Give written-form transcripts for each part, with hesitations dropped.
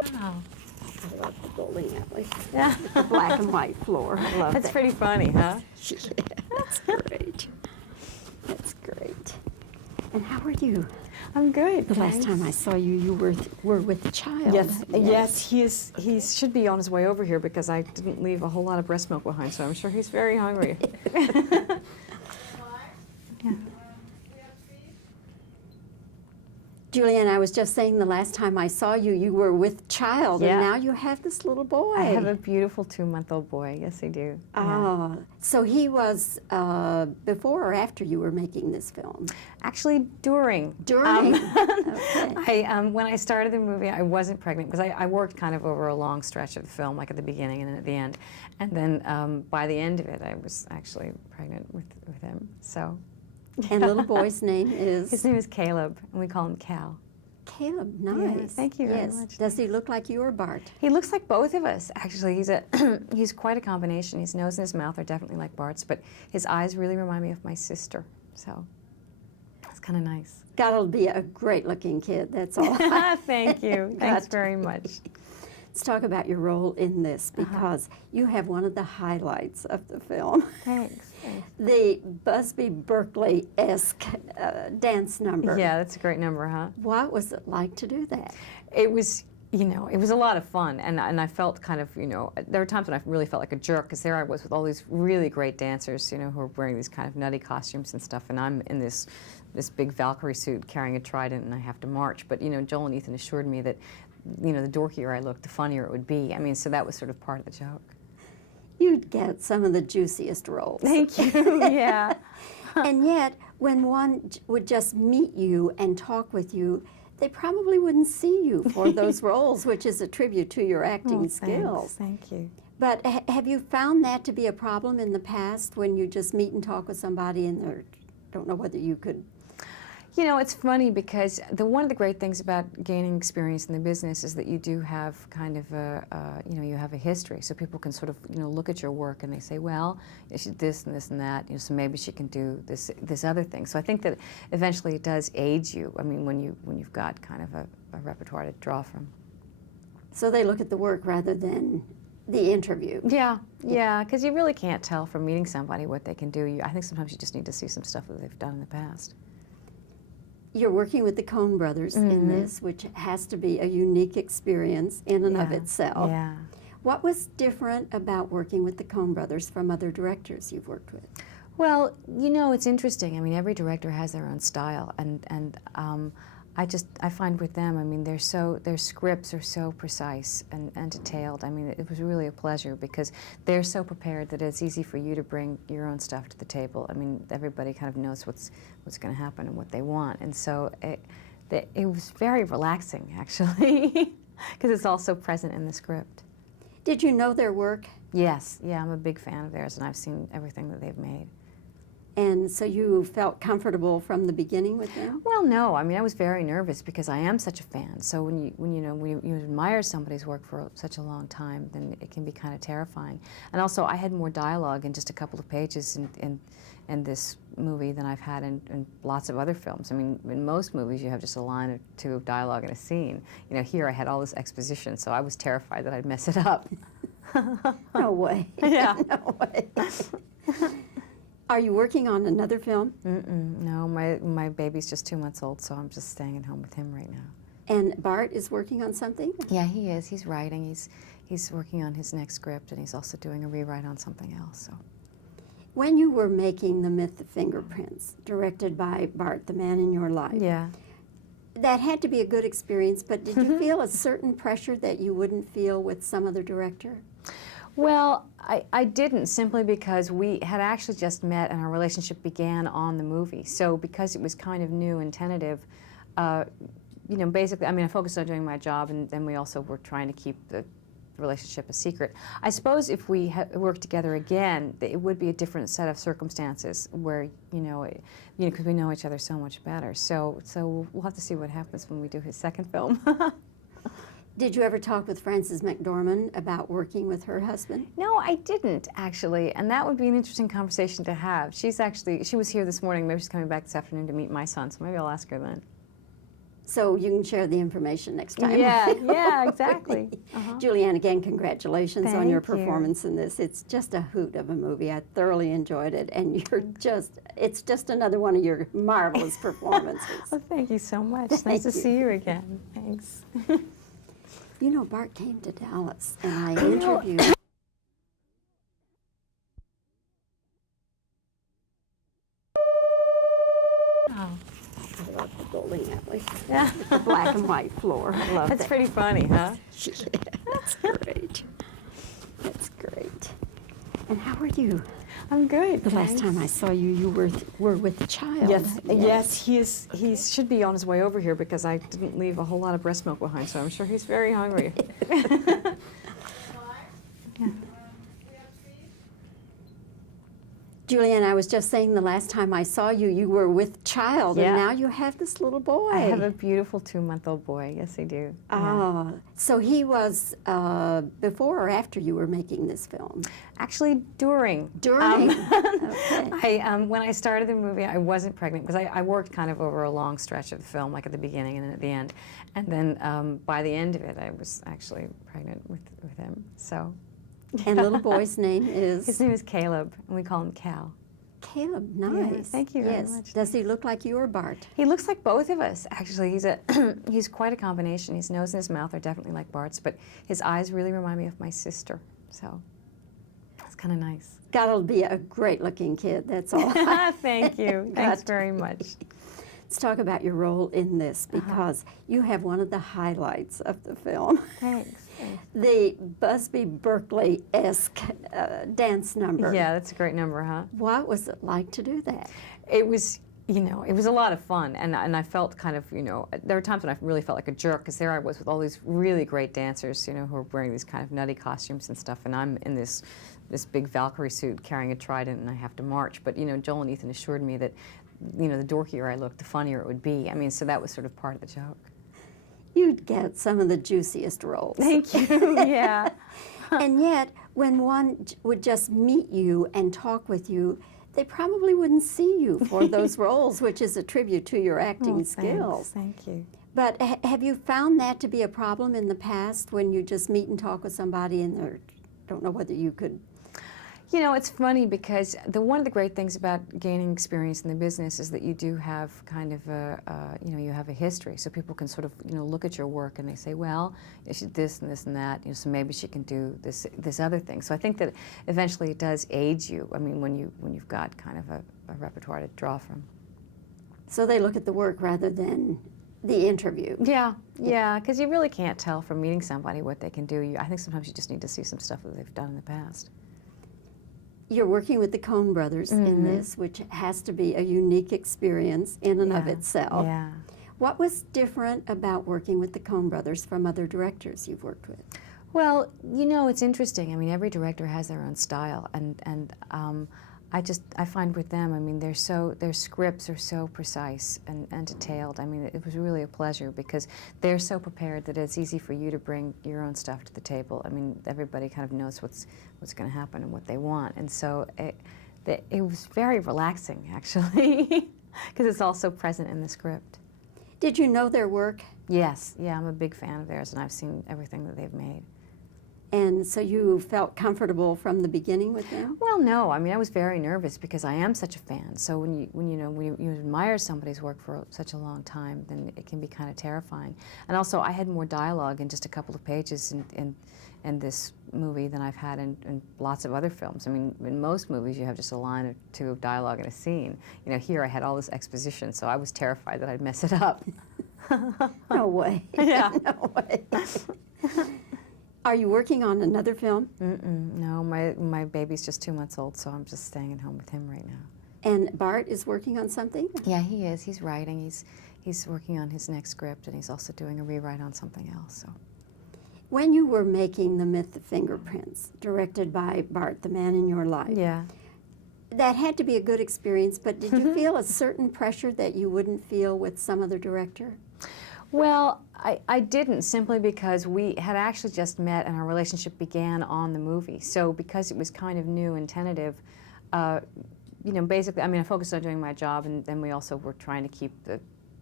Wow. I love the bowling alley. Yeah. With the black and white floor. I love That's that. pretty funny, huh? Yeah, that's great. That's great. And how are you? I'm good. The last time I saw you, you were with the child. Yes, he should be on his way over here because I didn't leave a whole lot of breast milk behind, so I'm sure he's very hungry. Yeah. Julianne, I was just saying the last time I saw you, you were with child, Yeah. and now you have this little boy. I have a beautiful 2-month-old boy. Yes, I do. Oh, so he was before or after you were making this film? Actually, during. During. Okay. When I started the movie, I wasn't pregnant because I worked kind of over a long stretch of the film, like at the beginning and then at the end. And then by the end of it, I was actually pregnant with him. So. And little boy's name is? His name is Caleb, and we call him Cal. Caleb, nice. Yeah, thank you very yes. much. Does he look like you or Bart? He looks like both of us, actually. He's quite a combination. His nose and his mouth are definitely like Bart's, but his eyes really remind me of my sister. So it's kind of nice. Gotta be a great-looking kid, that's all. Thank you. Thanks very much. Let's talk about your role in this, because you have one of the highlights of the film. Thanks. The Busby Berkeley-esque dance number. Yeah, that's a great number, huh? What was it like to do that? It was, you know, it was a lot of fun, and I felt kind of, you know, there were times when I really felt like a jerk, because there I was with all these really great dancers, you know, who were wearing these kind of nutty costumes and stuff, and I'm in this big Valkyrie suit carrying a trident, and I have to march. But, you know, Joel and Ethan assured me that, you know, the dorkier I looked, the funnier it would be. I mean, so that was sort of part of the joke. You'd get some of the juiciest roles. Thank you, yeah. And yet, when one would just meet you and talk with you, they probably wouldn't see you for those roles, which is a tribute to your acting skills. Thank you. But have you found that to be a problem in the past, when you just meet and talk with somebody and they don't know whether you could? You know, it's funny because one of the great things about gaining experience in the business is that you do have kind of you know, you have a history, so people can sort of, you know, look at your work and they say, well, she did this and this and that, you know, so maybe she can do this other thing. So I think that eventually it does aid you. I mean, when you've got kind of a repertoire to draw from. So they look at the work rather than the interview. Yeah, yeah, because you really can't tell from meeting somebody what they can do. I think sometimes you just need to see some stuff that they've done in the past. You're working with the Coen brothers in this, which has to be a unique experience in and of itself. Yeah. What was different about working with the Coen brothers from other directors you've worked with? Well, you know, it's interesting. I mean, every director has their own style, and I find with them, I mean, their scripts are so precise and detailed. I mean, it was really a pleasure because they're so prepared that it's easy for you to bring your own stuff to the table. I mean, everybody kind of knows what's going to happen and what they want, and so it was very relaxing, actually, because it's all so present in the script. Did you know their work? Yes, yeah, I'm a big fan of theirs, and I've seen everything that they've made. And so you felt comfortable from the beginning with them? Well, no. I mean, I was very nervous because I am such a fan. So when you admire somebody's work for such a long time, then it can be kind of terrifying. And also, I had more dialogue in just a couple of pages in this movie than I've had in lots of other films. I mean, in most movies, you have just a line or two of dialogue in a scene. You know, here I had all this exposition, so I was terrified that I'd mess it up. No way. Yeah. No way. Are you working on another film? No, my baby's just 2 months old, so I'm just staying at home with him right now. And Bart is working on something? Yeah, he is. He's writing. He's working on his next script, and he's also doing a rewrite on something else. So, when you were making The Myth of Fingerprints, directed by Bart, the man in your life, yeah, that had to be a good experience, but did you feel a certain pressure that you wouldn't feel with some other director? Well, I didn't, simply because we had actually just met and our relationship began on the movie. So because it was kind of new and tentative, you know, basically, I mean, I focused on doing my job, and then we also were trying to keep the relationship a secret. I suppose if we worked together again, it would be a different set of circumstances where, because we know each other so much better. So we'll have to see what happens when we do his second film. Did you ever talk with Frances McDormand about working with her husband? No, I didn't, actually, and that would be an interesting conversation to have. She was here this morning. Maybe she's coming back this afternoon to meet my son, so maybe I'll ask her then. So you can share the information next time. Yeah, yeah, exactly. Julianne, again, congratulations on your Thank you. performance in this. It's just a hoot of a movie. I thoroughly enjoyed it, and it's just another one of your marvelous performances. Well, thank you so much. It's nice to see you again. Thanks. You know, Bart came to Dallas, and I interviewed. Oh, I love the bowling alley. yeah. The black and white floor. I love That's that. pretty funny, huh? Yeah, that's great. That's great. And how are you? I'm good. The last time I saw you, you were with a child. Yes, he should be on his way over here because I didn't leave a whole lot of breast milk behind, so I'm sure he's very hungry. Yeah. Julianne, I was just saying the last time I saw you, you were with child, Yeah. and now you have this little boy. I have a beautiful 2-month-old boy. Yes, I do. Yeah. Oh, so he was before or after you were making this film? Actually, during. During. Okay. When I started the movie, I wasn't pregnant because I worked kind of over a long stretch of the film, like at the beginning and then at the end. And then by the end of it, I was actually pregnant with him. So. And little boy's name is? His name is Caleb, and we call him Cal. Caleb, nice. Yeah, thank you very yes. much. Does he look like you or Bart? He looks like both of us, actually. He's quite a combination. His nose and his mouth are definitely like Bart's, but his eyes really remind me of my sister. So it's kind of nice. God'll be a great-looking kid. That's all. Thank you. Thanks very much. Let's talk about your role in this because you have one of the highlights of the film. Thanks. The Busby Berkeley-esque dance number. Yeah, that's a great number, huh? What was it like to do that? It was, it was a lot of fun, and I felt kind of, there were times when I really felt like a jerk because there I was with all these really great dancers, who are wearing these kind of nutty costumes and stuff, and I'm in this big Valkyrie suit carrying a trident, and I have to march. But Joel and Ethan assured me that, the dorkier I looked, the funnier it would be. I mean, so that was sort of part of the joke. You'd get some of the juiciest roles. Thank you. Yeah. And yet, when one would just meet you and talk with you, they probably wouldn't see you for those roles, which is a tribute to your acting skills. Thank you. But have you found that to be a problem in the past when you just meet and talk with somebody and they don't know whether you could? It's funny because one of the great things about gaining experience in the business is that you do have kind of you have a history, so people can sort of look at your work and they say, well, she did this and this and that, so maybe she can do this other thing. So I think that eventually it does aid you. I mean, when you've got kind of a repertoire to draw from. So they look at the work rather than the interview. Yeah, because you really can't tell from meeting somebody what they can do. I think sometimes you just need to see some stuff that they've done in the past. You're working with the Coen brothers in this, which has to be a unique experience in and of itself. Yeah. What was different about working with the Coen brothers from other directors you've worked with? Well, it's interesting. I mean, every director has their own style, and I find with them, I mean, their scripts are so precise and detailed. I mean, it was really a pleasure because they're so prepared that it's easy for you to bring your own stuff to the table. I mean, everybody kind of knows what's going to happen and what they want, and so it was very relaxing, actually, because it's all so present in the script. Did you know their work? Yes, yeah, I'm a big fan of theirs, and I've seen everything that they've made. And so you felt comfortable from the beginning with them? Well, no. I mean, I was very nervous because I am such a fan. So when you admire somebody's work for such a long time, then it can be kind of terrifying. And also, I had more dialogue in just a couple of pages in this movie than I've had in lots of other films. I mean, in most movies, you have just a line or two of dialogue in a scene. Here I had all this exposition, so I was terrified that I'd mess it up. No way. Yeah. No way. Are you working on another film? No, my baby's just 2 months old, so I'm just staying at home with him right now. And Bart is working on something? Yeah, he is. He's writing. He's working on his next script, and he's also doing a rewrite on something else. So, when you were making The Myth of Fingerprints, directed by Bart, the man in your life, yeah, that had to be a good experience. But did you feel a certain pressure that you wouldn't feel with some other director? Well, I didn't, simply because we had actually just met and our relationship began on the movie. So because it was kind of new and tentative, basically, I mean, I focused on doing my job, and then we also were trying to keep the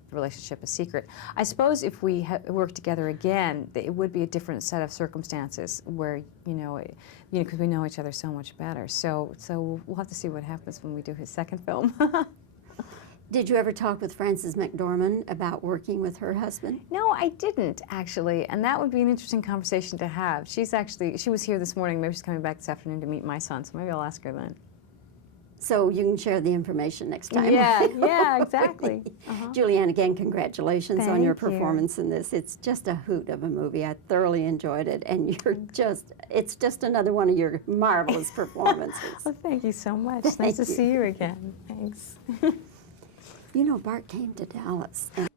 the relationship a secret. I suppose if we worked together again, it would be a different set of circumstances where, because we know each other so much better. So we'll have to see what happens when we do his second film. Did you ever talk with Frances McDormand about working with her husband? No, I didn't, actually, and that would be an interesting conversation to have. She was here this morning, maybe she's coming back this afternoon to meet my son, so maybe I'll ask her then. So you can share the information next time. Yeah, exactly. Julianne, again, congratulations on your Thank you. performance in this. It's just a hoot of a movie. I thoroughly enjoyed it, and it's just another one of your marvelous performances. Well, thank you so much. It's nice to see you again. Thanks. You know, Bart came to Dallas, and